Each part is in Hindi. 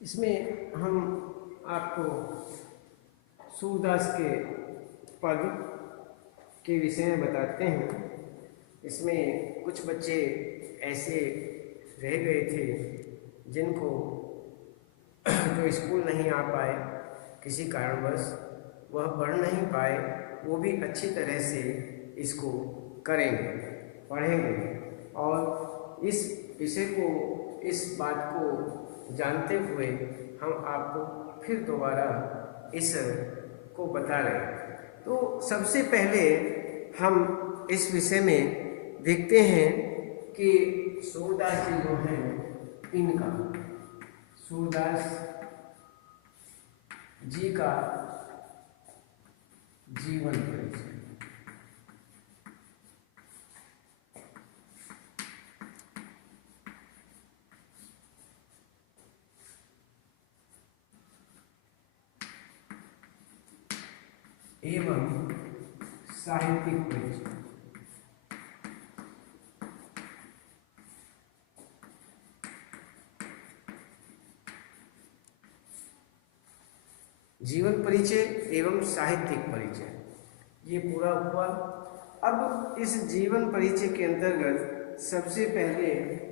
इसमें हम आपको सूरदास के पद के विषय में बताते हैं। इसमें कुछ बच्चे ऐसे रह गए थे जिनको जो स्कूल नहीं आ पाए किसी कारणवश, वह पढ़ नहीं पाए, वो भी अच्छी तरह से इसको करेंगे, पढ़ेंगे और इस विषय को, इस बात को जानते हुए हम आपको फिर दोबारा इस को बता रहे हैं। तो सबसे पहले हम इस विषय में देखते हैं कि सूरदास जी जो हैं, इनका सूरदास जी का जीवन परिचय। एवं साहित्यिक परिचय। जीवन परिचय एवं साहित्यिक परिचय, ये पूरा हुआ। अब इस जीवन परिचय के अंतर्गत सबसे पहले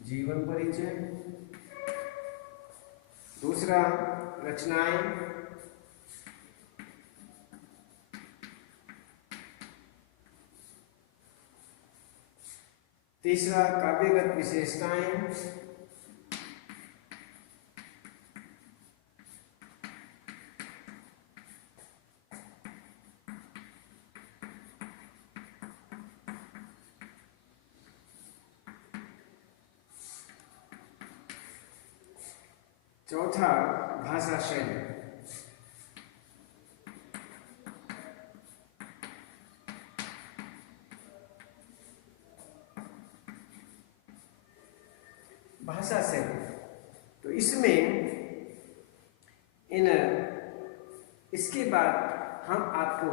जीवन परिचय, दूसरा रचनाएं, तीसरा काव्यगत विशेषताएं, चौथा भाषा शैली, भाषा शैली। तो इसमें इसके बाद हम आपको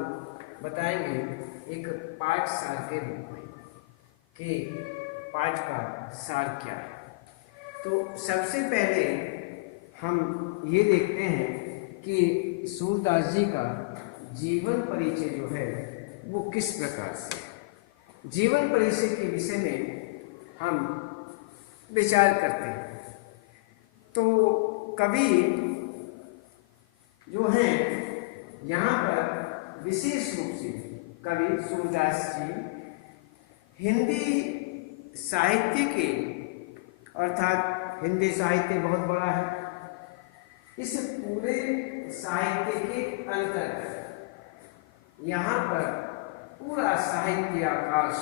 बताएंगे एक पाठ सार के रूप में कि पाठ का सार क्या है। तो सबसे पहले हम ये देखते हैं कि सूरदास जी का जीवन परिचय जो है वो किस प्रकार से। जीवन परिचय के विषय में हम विचार करते हैं तो कवि जो हैं यहाँ पर विशेष रूप से कवि सूरदास जी हिंदी साहित्य के, अर्थात हिंदी साहित्य बहुत बड़ा है, इस पूरे साहित्य के अंतर्गत यहाँ पर पूरा साहित्य आकाश,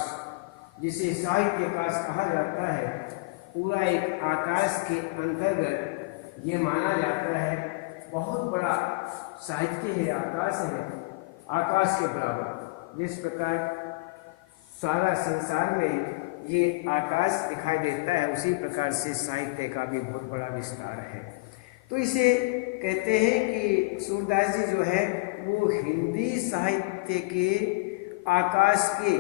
जिसे साहित्य आकाश कहा जाता है, पूरा एक आकाश के अंतर्गत ये माना जाता है। बहुत बड़ा साहित्य है, आकाश है, आकाश के बराबर। जिस प्रकार सारा संसार में ये आकाश दिखाई देता है, उसी प्रकार से साहित्य का भी बहुत बड़ा विस्तार है। तो इसे कहते हैं कि सूरदास जी जो है वो हिंदी साहित्य के आकाश के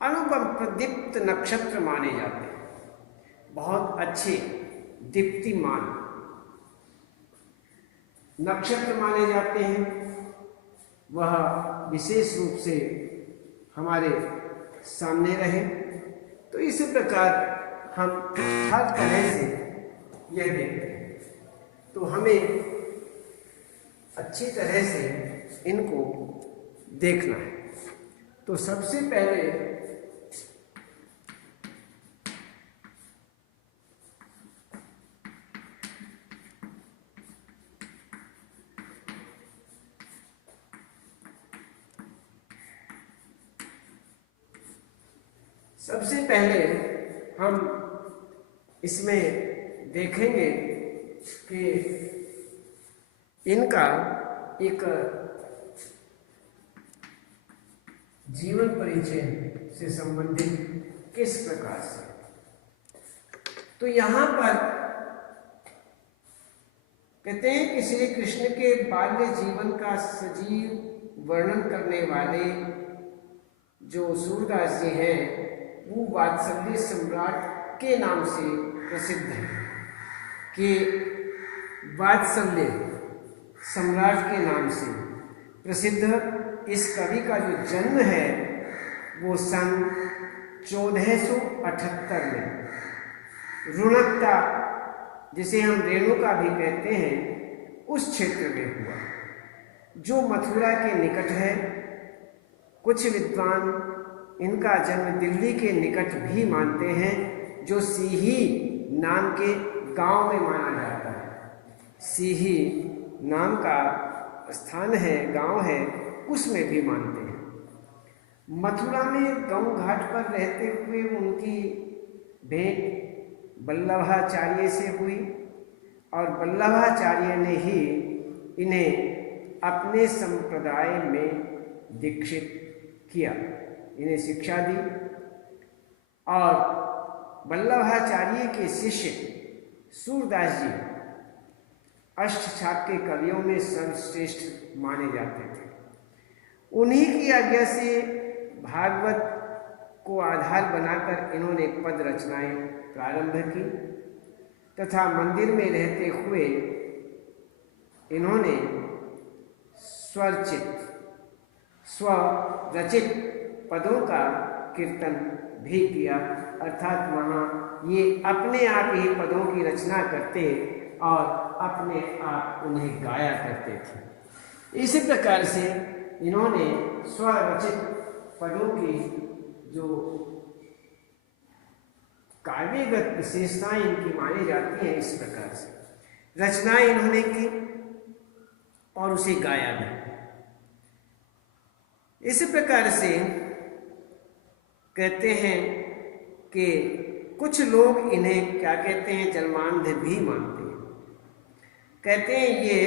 अनुपम प्रदीप्त नक्षत्र माने जाते हैं। बहुत अच्छे दीप्तिमान नक्षत्र माने जाते हैं। वह विशेष रूप से हमारे सामने रहे। तो इसी प्रकार हम हर तरह से यह देखते हैं, तो हमें अच्छी तरह से इनको देखना है। तो सबसे पहले हम इसमें देखेंगे कि इनका एक जीवन परिचय से संबंधित किस प्रकार से। तो यहाँ पर कहते हैं कि श्री कृष्ण के बाल्य जीवन का सजीव वर्णन करने वाले जो सूरदास जी हैं वो वात्सल्य सम्राट के नाम से प्रसिद्ध है। कि वात्सल्य सम्राट के नाम से प्रसिद्ध इस कवि का जो जन्म है वो सन 1478 में रुणकता, जिसे हम रेणुका भी कहते हैं, उस क्षेत्र में हुआ जो मथुरा के निकट है। कुछ विद्वान इनका जन्म दिल्ली के निकट भी मानते हैं, जो सीही नाम के गांव में माना जाता है। सीही नाम का स्थान है, गांव है, उसमें भी मानते हैं। मथुरा में गऊ घाट पर रहते हुए उनकी भेंट वल्लभाचार्य से हुई और वल्लभाचार्य ने ही इन्हें अपने संप्रदाय में दीक्षित किया, इन्हें शिक्षा दी। और वल्लभाचार्य के शिष्य सूरदास जी अष्टछाप के कवियों में सर्वश्रेष्ठ माने जाते थे। उन्हीं की आज्ञा से भागवत को आधार बनाकर इन्होंने पद रचनाएं प्रारंभ की तथा मंदिर में रहते हुए इन्होंने स्वरचित पदों का कीर्तन भी किया, अर्थात वहाँ ये अपने आप ही पदों की रचना करते और अपने आप उन्हें गाया करते थे। इसी प्रकार से इन्होंने स्वरचित पदों की जो काव्यगत विशेषताएं इनकी मानी जाती हैं, इस प्रकार से रचनाएं इन्होंने की और उसे गाया भी। इस प्रकार से कहते हैं कि कुछ लोग इन्हें क्या कहते हैं, जन्मांध भी मानते हैं। कहते हैं ये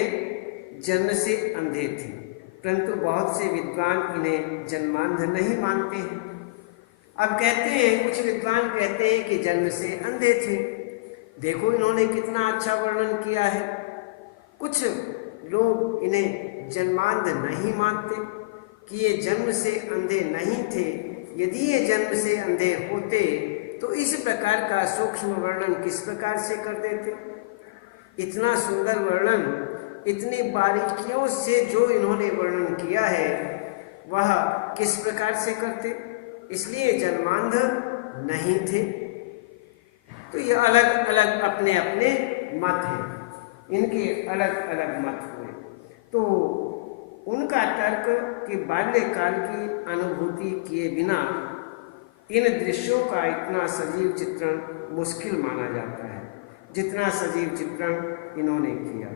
जन्म से अंधे थे, परंतु बहुत से विद्वान इन्हें जन्मांध नहीं मानते हैं। अब कहते हैं, कुछ विद्वान कहते हैं कि जन्म से अंधे थे। देखो इन्होंने कितना अच्छा वर्णन किया है। कुछ लोग इन्हें जन्मांध नहीं मानते कि ये जन्म से अंधे नहीं थे। यदि ये जन्म से अंधे होते तो इस प्रकार का सूक्ष्म वर्णन किस प्रकार से कर देते। इतना सुंदर वर्णन, इतनी बारीकियों से जो इन्होंने वर्णन किया है वह किस प्रकार से करते। इसलिए जन्मांध नहीं थे। तो ये अलग अलग अपने अपने मत हैं, इनके अलग अलग मत हुए। तो उनका तर्क कि बाल्यकाल की अनुभूति किए बिना इन दृश्यों का इतना सजीव चित्रण मुश्किल माना जाता है जितना सजीव चित्रण इन्होंने किया।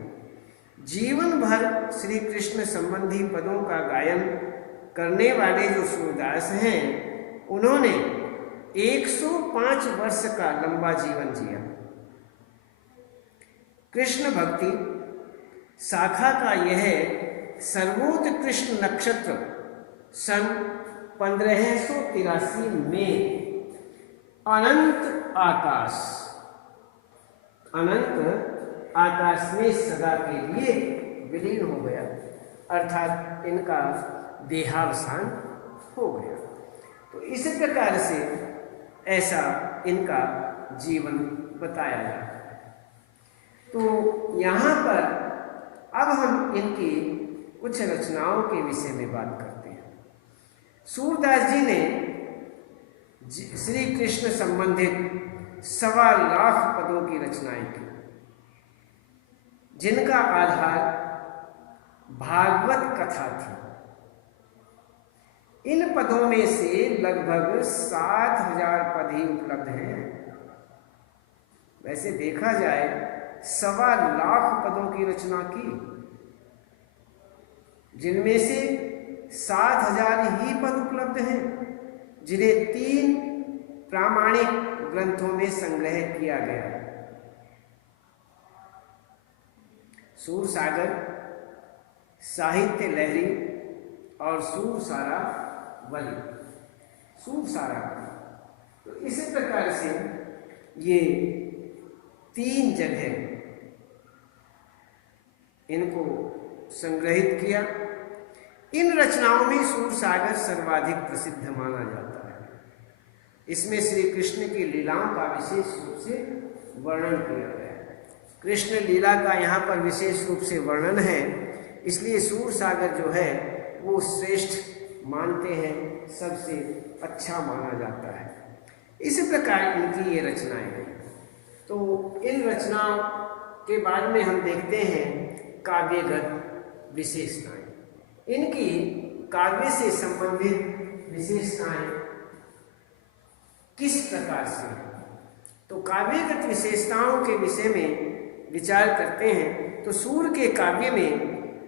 जीवन भर श्री कृष्ण संबंधी पदों का गायन करने वाले जो सूरदास हैं, उन्होंने 105 वर्ष का लंबा जीवन जिया। कृष्ण भक्ति शाखा का यह सर्वोत्कृष्ट नक्षत्र सन 1583 में अनंत आकाश में सदा के लिए विलीन हो गया, अर्थात इनका देहावसान हो गया। तो इस प्रकार से ऐसा इनका जीवन बताया जाता है। तो यहाँ पर अब हम इनकी कुछ रचनाओं के विषय में बात करते हैं। सूरदास जी ने श्री कृष्ण संबंधित 1.25 लाख पदों की रचनाएं की, जिनका आधार भागवत कथा थी। इन पदों में से लगभग 7,000 पद ही उपलब्ध हैं। वैसे देखा जाए 1.25 लाख पदों की रचना की, जिनमें से 7,000 ही पद उपलब्ध हैं, जिन्हें 3 प्रामाणिक ग्रंथों में संग्रह किया गया है। सूरसागर, साहित्य लहरी और सूरसारा वली। सूरसारा, तो इसी प्रकार से ये 3 जगह इनको संग्रहित किया। इन रचनाओं में सूरसागर सर्वाधिक प्रसिद्ध माना जाता है। इसमें श्री कृष्ण की लीलाओं का विशेष रूप से वर्णन किया गया है। कृष्ण लीला का यहाँ पर विशेष रूप से वर्णन है, इसलिए सूरसागर जो है वो श्रेष्ठ मानते हैं, सबसे अच्छा माना जाता है। इसी प्रकार इनकी ये रचनाएं हैं। तो इन रचनाओं के बाद में हम देखते हैं काव्यगत विशेषताएं। इनकी काव्य से संबंधित विशेषताएं किस प्रकार से हैं? तो काव्यगत विशेषताओं के विषय में विचार करते हैं तो सूर के काव्य में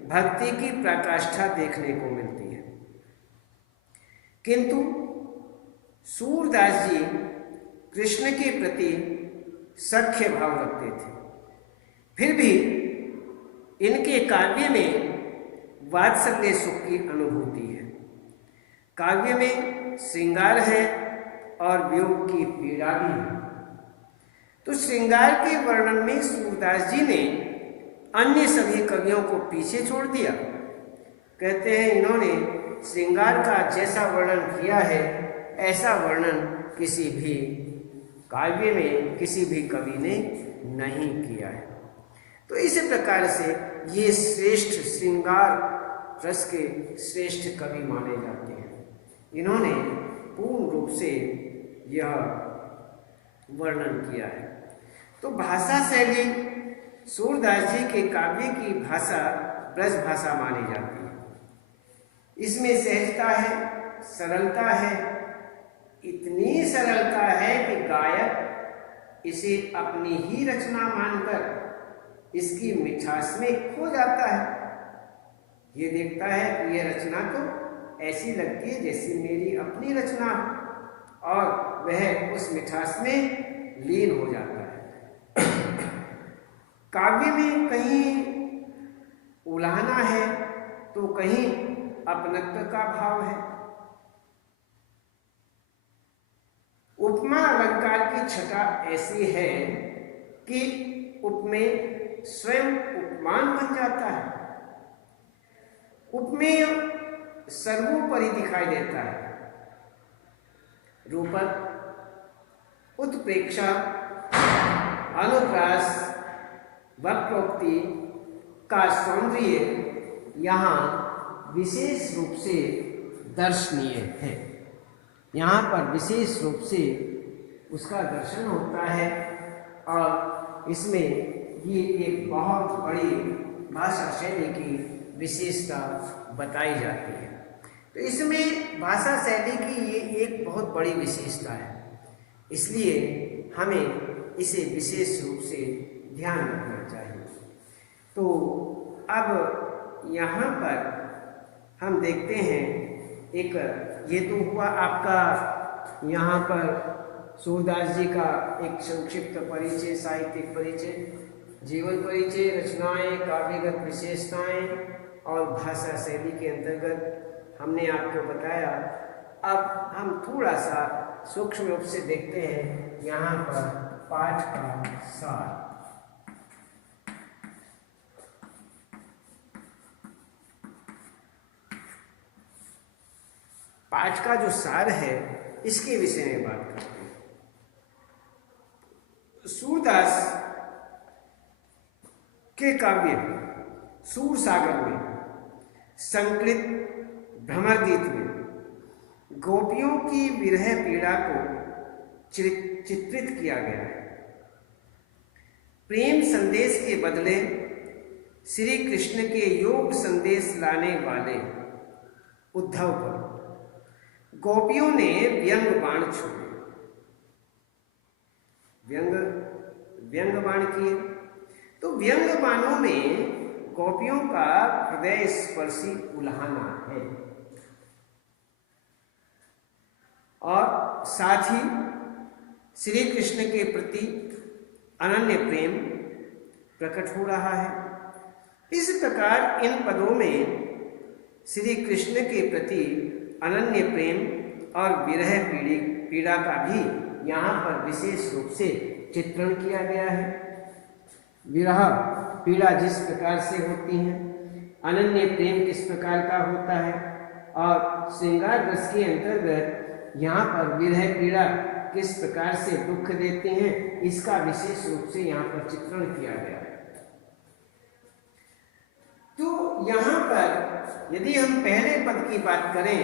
भक्ति की पराकाष्ठा देखने को मिलती है, किंतु सूरदास जी कृष्ण के प्रति सख्य भाव रखते थे। फिर भी इनके काव्य में वात्सल्य सुख की अनुभूति है। काव्य में श्रृंगार है और वियोग की पीड़ा भी है। तो श्रृंगार के वर्णन में सूरदास जी ने अन्य सभी कवियों को पीछे छोड़ दिया। कहते हैं इन्होंने श्रृंगार का जैसा वर्णन किया है ऐसा वर्णन किसी भी काव्य में किसी भी कवि ने नहीं किया है। तो इस प्रकार से ये श्रेष्ठ श्रृंगार रस के श्रेष्ठ कवि माने जाते हैं। इन्होंने पूर्ण रूप से यह वर्णन किया है। तो भाषा शैली सूरदास जी के काव्य की भाषा ब्रज भाषा मानी जाती है। इसमें सहजता है, सरलता है, इतनी सरलता है कि गायक इसे अपनी ही रचना मानकर इसकी मिठास में खो जाता है। ये देखता है कि यह रचना तो ऐसी लगती है जैसी मेरी अपनी रचना, और वह उस मिठास में लीन हो जाता है। काव्य में कहीं उलाहना है तो कहीं अपनत्व का भाव है। उपमा अलंकार की छटा ऐसी है कि उपमेय स्वयं उपमान बन जाता है। उपमेय सर्वोपरि दिखाई देता है। रूपक, उत्प्रेक्षा, अनुप्रास, वक्रोक्ति का सौंदर्य यहाँ विशेष रूप से दर्शनीय है। यहाँ पर विशेष रूप से उसका दर्शन होता है और इसमें ये एक बहुत बड़ी भाषा शैली की विशेषता बताई जाती है। तो इसमें भाषा शैली की ये एक बहुत बड़ी विशेषता है, इसलिए हमें इसे विशेष रूप से ध्यान रखना चाहिए। तो अब यहाँ पर हम देखते हैं एक, ये तो हुआ आपका यहाँ पर सूरदास जी का एक संक्षिप्त परिचय, साहित्यिक परिचय, जीवन परिचय, रचनाएं, काव्यगत विशेषताएं और भाषा शैली के अंतर्गत हमने आपको बताया। अब हम थोड़ा सा सूक्ष्म रूप से देखते हैं यहाँ पर पाठ का सार। पाठ का जो सार है इसके विषय में बात करते हैं। सूरदास के काव्य सूरसागर में, संकलित भ्रमर गीत में गोपियों की विरह पीड़ा को चित्रित किया गया है। प्रेम संदेश के बदले श्री कृष्ण के योग संदेश लाने वाले उद्धव पर गोपियों ने व्यंग बाण छोड़े, व्यंग बाण किए। तो व्यंग बाणों में गोपियों का हृदय स्पर्शी उल्हाना है और साथ ही श्री कृष्ण के प्रति अनन्य प्रेम प्रकट हो रहा है। इस प्रकार इन पदों में श्री कृष्ण के प्रति अनन्य प्रेम और विरह पीड़ा का भी यहाँ पर विशेष रूप से चित्रण किया गया है। विरह पीड़ा जिस प्रकार से होती है, अनन्य प्रेम किस प्रकार का होता है, और श्रृंगार रस के अंतर्गत यहाँ पर विरह पीड़ा किस प्रकार से दुख देते हैं, इसका विशेष रूप से यहाँ पर चित्रण किया गया है। तो यहाँ पर यदि हम पहले पद की बात करें,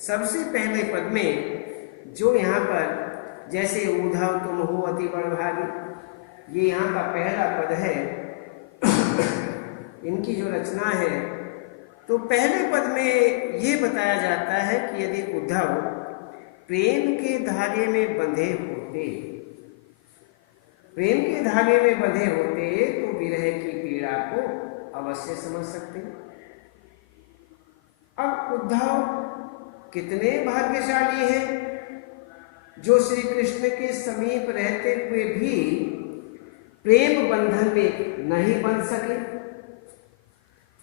सबसे पहले पद में जो यहाँ पर जैसे उद्धव तुम हो अति बड़भागी, ये यहाँ का पहला पद है, इनकी जो रचना है, तो पहले पद में ये बताया जाता है कि यदि उद्धव प्रेम के धागे में बंधे होते, प्रेम के धागे में बंधे होते तो विरह की पीड़ा को अवश्य समझ सकते। अब उद्धव कितने भाग्यशाली हैं जो श्री कृष्ण के समीप रहते हुए भी प्रेम बंधन में नहीं बंध सके।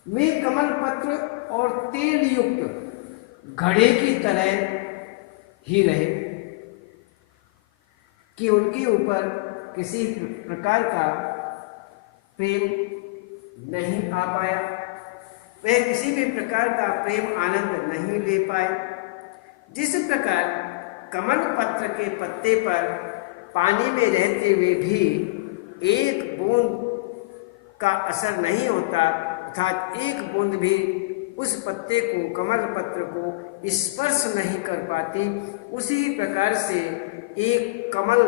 वे कमल पत्र और तेल युक्त घड़े की तरह ही रहे कि उनके ऊपर किसी प्रकार का प्रेम नहीं आ पाया, वह किसी भी प्रकार का प्रेम आनंद नहीं ले पाए। जिस प्रकार कमल पत्र के पत्ते पर पानी में रहते हुए भी एक बूंद का असर नहीं होता, अर्थात एक बूंद भी उस पत्ते को, कमल पत्र को स्पर्श नहीं कर पाती, उसी प्रकार से एक कमल,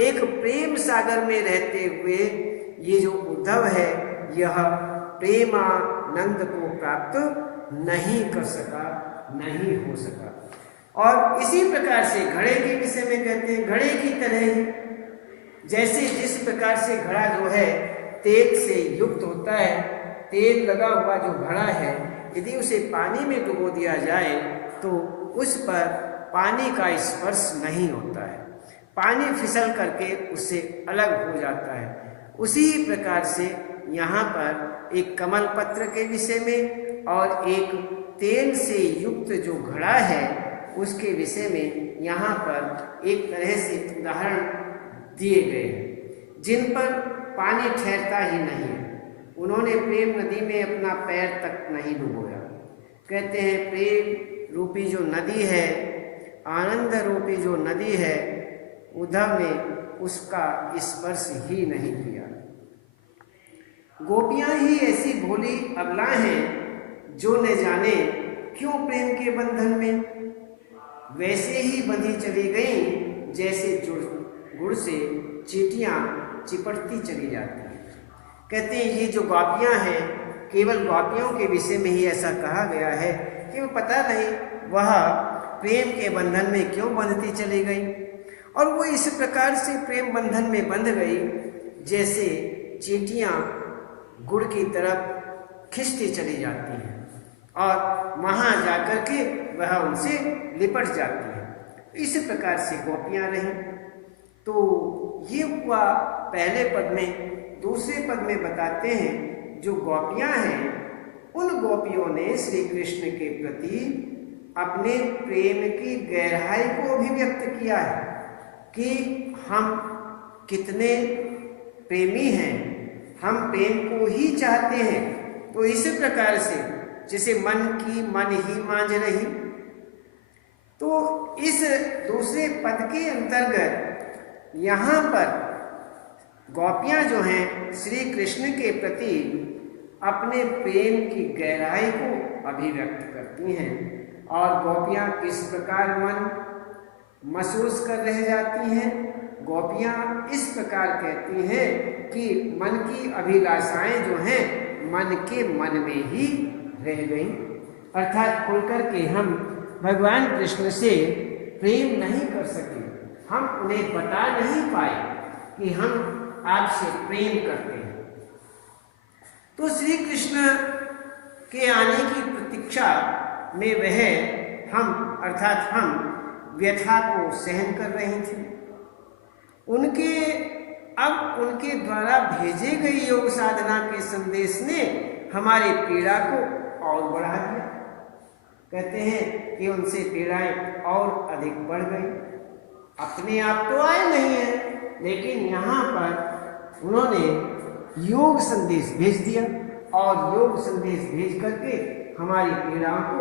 एक प्रेम सागर में रहते हुए ये जो उद्धव है, यह प्रेमानंद को प्राप्त नहीं कर सका, नहीं हो सका। और इसी प्रकार से घड़े के विषय में कहते हैं, घड़े की तरह ही, जैसे जिस प्रकार से घड़ा जो है तेल से युक्त होता है, तेल लगा हुआ जो घड़ा है, यदि उसे पानी में डुबो दिया जाए तो उस पर पानी का स्पर्श नहीं होता है, पानी फिसल करके उससे अलग हो जाता है। उसी प्रकार से यहाँ पर एक कमल पत्र के विषय में और एक तेल से युक्त जो घड़ा है उसके विषय में यहाँ पर एक तरह से उदाहरण दिए गए हैं, जिन पर पानी ठहरता ही नहीं है। उन्होंने प्रेम नदी में अपना पैर तक नहीं डुबोया। कहते हैं प्रेम रूपी जो नदी है, आनंद रूपी जो नदी है, उद्धव ने उसका स्पर्श ही नहीं किया। गोपियां ही ऐसी भोली अबला हैं जो न जाने क्यों प्रेम के बंधन में वैसे ही बंधी चली गईं जैसे गुड़ से चींटियां चिपटती चली जाती हैं। कहते हैं ये जो गोपियां हैं, केवल गोपियों के विषय में ही ऐसा कहा गया है कि वो पता नहीं वह प्रेम के बंधन में क्यों बंधती चली गई, और वो इस प्रकार से प्रेम बंधन में बंध गई जैसे चींटियां गुड़ की तरफ खिंचती चली जाती हैं और वहाँ जाकर के वह उनसे लिपट जाती है। इस प्रकार से गोपियाँ रहीं। तो ये हुआ पहले पद में। दूसरे पद में बताते हैं जो गोपियाँ हैं, उन गोपियों ने श्री कृष्ण के प्रति अपने प्रेम की गहराई को अभिव्यक्त किया है कि हम कितने प्रेमी हैं, हम प्रेम को ही चाहते हैं। तो इस प्रकार से जैसे मन की मन ही मांझ रही, तो इस दूसरे पद के अंतर्गत यहाँ पर गोपियाँ जो हैं श्री कृष्ण के प्रति अपने प्रेम की गहराई को अभिव्यक्त करती हैं, और गोपियाँ किस प्रकार मन महसूस कर रह जाती हैं। गोपियाँ इस प्रकार कहती हैं कि मन की अभिलाषाएं जो हैं मन के मन में ही रह गई, अर्थात खुलकर के हम भगवान कृष्ण से प्रेम नहीं कर सके, हम उन्हें बता नहीं पाए कि हम आपसे प्रेम करते हैं। तो श्री कृष्ण के आने की प्रतीक्षा में वह हम अर्थात हम व्यथा को सहन कर रहे थे। उनके द्वारा भेजे गए योग साधना के संदेश ने हमारी पीड़ा को और बढ़ा दिया। कहते हैं कि उनसे पीड़ाएं और अधिक बढ़ गई। अपने आप तो आए नहीं है, लेकिन यहाँ पर उन्होंने योग संदेश भेज दिया और योग संदेश भेज करके हमारी पीड़ाओं को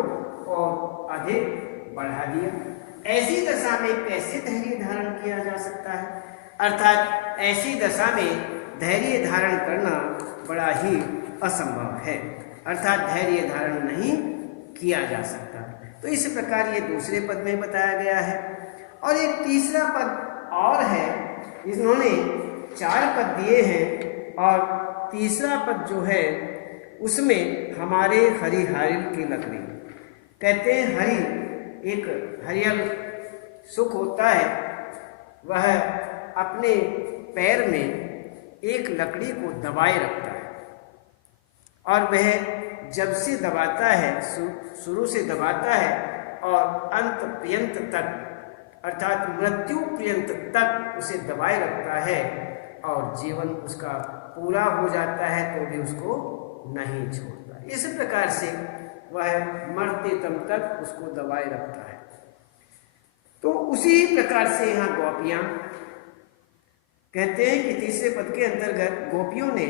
और अधिक बढ़ा दिया। ऐसी दशा में कैसे धैर्य धारण किया जा सकता है? अर्थात ऐसी दशा में धैर्य धारण करना बड़ा ही असंभव है, अर्थात धैर्य धारण नहीं किया जा सकता। तो इस प्रकार ये दूसरे पद में बताया गया है। और एक तीसरा पद और है, इन्होंने 4 पद दिए हैं और तीसरा पद जो है उसमें हमारे हरिहारिल की लकड़ी कहते हैं। हरि एक हरियल सुख होता है, वह अपने पैर में एक लकड़ी को दबाए रखता है और वह जब से दबाता है, शुरू से दबाता है और अंत पर्यंत तक अर्थात मृत्यु पर्यंत तक उसे दबाए रखता है और जीवन उसका पूरा हो जाता है तो भी उसको नहीं छोड़ता। इस प्रकार से वह मरते दम तक उसको दबाए रखता है। तो उसी प्रकार से यहाँ गोपियाँ कहते हैं कि तीसरे पद के अंतर्गत गोपियों ने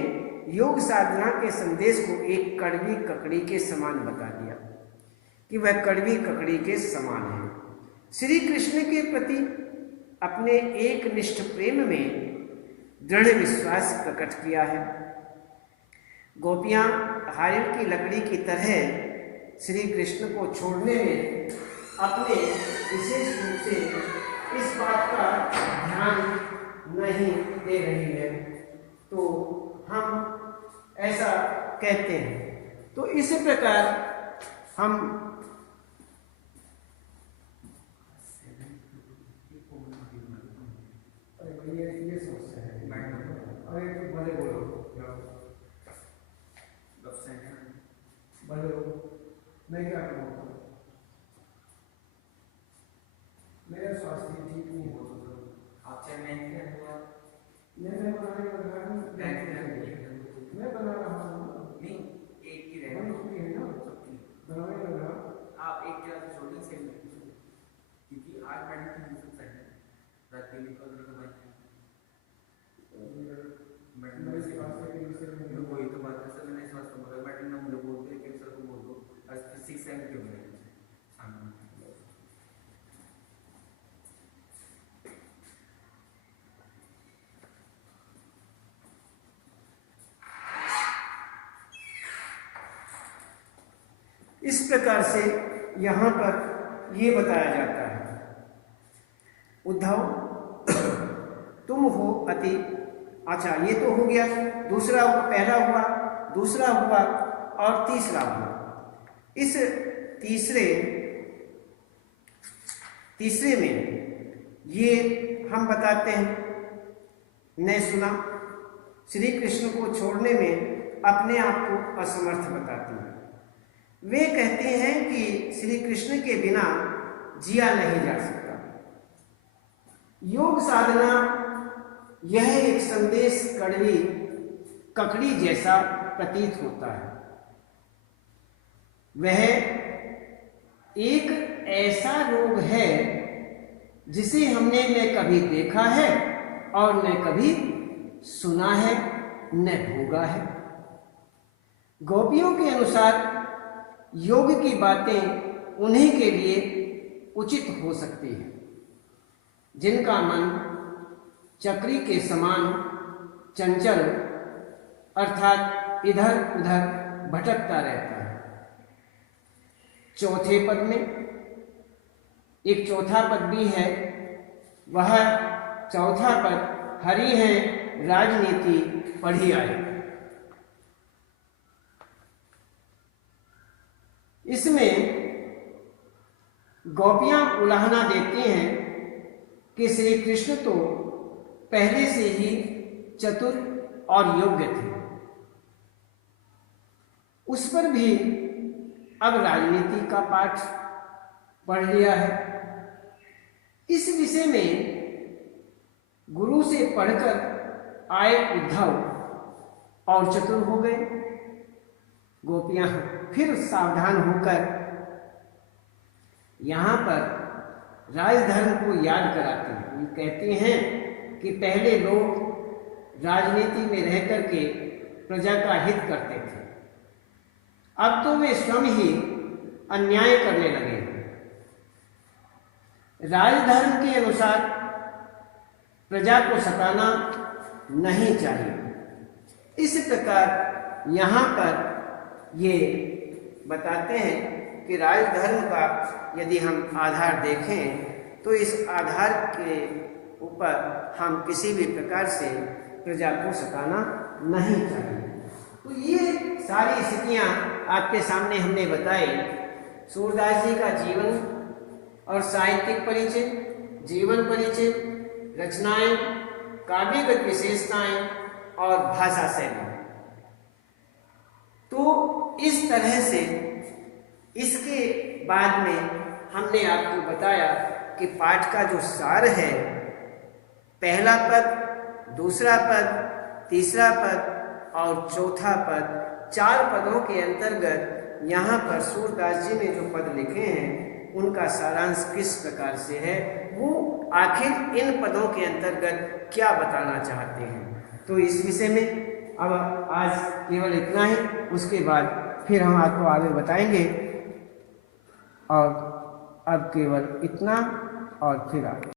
योग साधना के संदेश को एक कड़वी ककड़ी के समान बता दिया कि वह कड़वी ककड़ी के समान है। श्री कृष्ण के प्रति अपने एक निष्ठ प्रेम में दृढ़ विश्वास प्रकट किया है। गोपियां हारिल की लकड़ी की तरह श्री कृष्ण को छोड़ने में अपने विशेष रूप से इस बात का ध्यान नहीं दे रही है, तो हम ऐसा कहते हैं। तो इस प्रकार हम ये समस्या है। अरे भले बोलो, भले मैं क्या करूँ, मेरा स्वास्थ्य ठीक नहीं हो सकता। आप चाहे मैं बनाने लगा हूँ, मैं बना रहा हूँ नहीं, एक ही है ना, बनाने लगा। आप एक क्लास छोटी से क्योंकि आज मैडम की दूसरी साइड है रात के लिए कल का भाई मैडम मेरे से बात करके दूसरे कोई तो बात है सर, मैंने इस बात को बोला मैडम ने मुझे बोलते हैं कि सर को बोल दो आज 6 टाइम क्यों बोले इस प्रकार से यहाँ पर ये बताया जाता है। उद्धव तुम हो अति, अच्छा ये तो हो गया, दूसरा पहला हुआ, दूसरा हुआ और तीसरा हुआ। इस तीसरे में ये हम बताते हैं, ने सुना श्री कृष्ण को छोड़ने में अपने आप को असमर्थ बताती है। वे कहते हैं कि श्री कृष्ण के बिना जिया नहीं जा सकता। योग साधना यह एक संदेश कड़वी ककड़ी जैसा प्रतीत होता है। वह एक ऐसा रोग है जिसे हमने न कभी देखा है और न कभी सुना है न भोगा है। गोपियों के अनुसार योग की बातें उन्हीं के लिए उचित हो सकती है जिनका मन चक्री के समान चंचल अर्थात इधर उधर भटकता रहता है। चौथे पद में एक चौथा पद भी है, वह चौथा पद हरि है राजनीति पढ़ी आए। इसमें गोपियां उलाहना देती हैं कि श्री कृष्ण तो पहले से ही चतुर और योग्य थे, उस पर भी अब राजनीति का पाठ पढ़ लिया है। इस विषय में गुरु से पढ़कर आए उद्धव और चतुर हो गए। गोपियां फिर सावधान होकर यहाँ पर राजधर्म को याद कराती हैं। कहती हैं कि पहले लोग राजनीति में रह करके प्रजा का हित करते थे। अब तो वे स्वयं ही अन्याय करने लगे। राजधर्म के अनुसार प्रजा को सताना नहीं चाहिए। इस प्रकार यहाँ पर ये बताते हैं कि राजधर्म का यदि हम आधार देखें तो इस आधार के ऊपर हम किसी भी प्रकार से प्रजा को सताना नहीं चाहिए। तो ये सारी स्थितियाँ आपके सामने हमने बताई। सूरदास जी का जीवन और साहित्यिक परिचय, जीवन परिचय, रचनाएं, काव्यगत विशेषताएं और भाषा शैली। तो इस तरह से इसके बाद में हमने आपको बताया कि पाठ का जो सार है, पहला पद, दूसरा पद, तीसरा पद और चौथा पद, 4 पदों के अंतर्गत यहाँ पर सूरदास जी ने जो पद लिखे हैं उनका सारांश किस प्रकार से है, वो आखिर इन पदों के अंतर्गत क्या बताना चाहते हैं। तो इस विषय में अब आज केवल इतना ही, उसके बाद फिर हम आपको आगे बताएंगे। और अब केवल इतना और फिर आगे।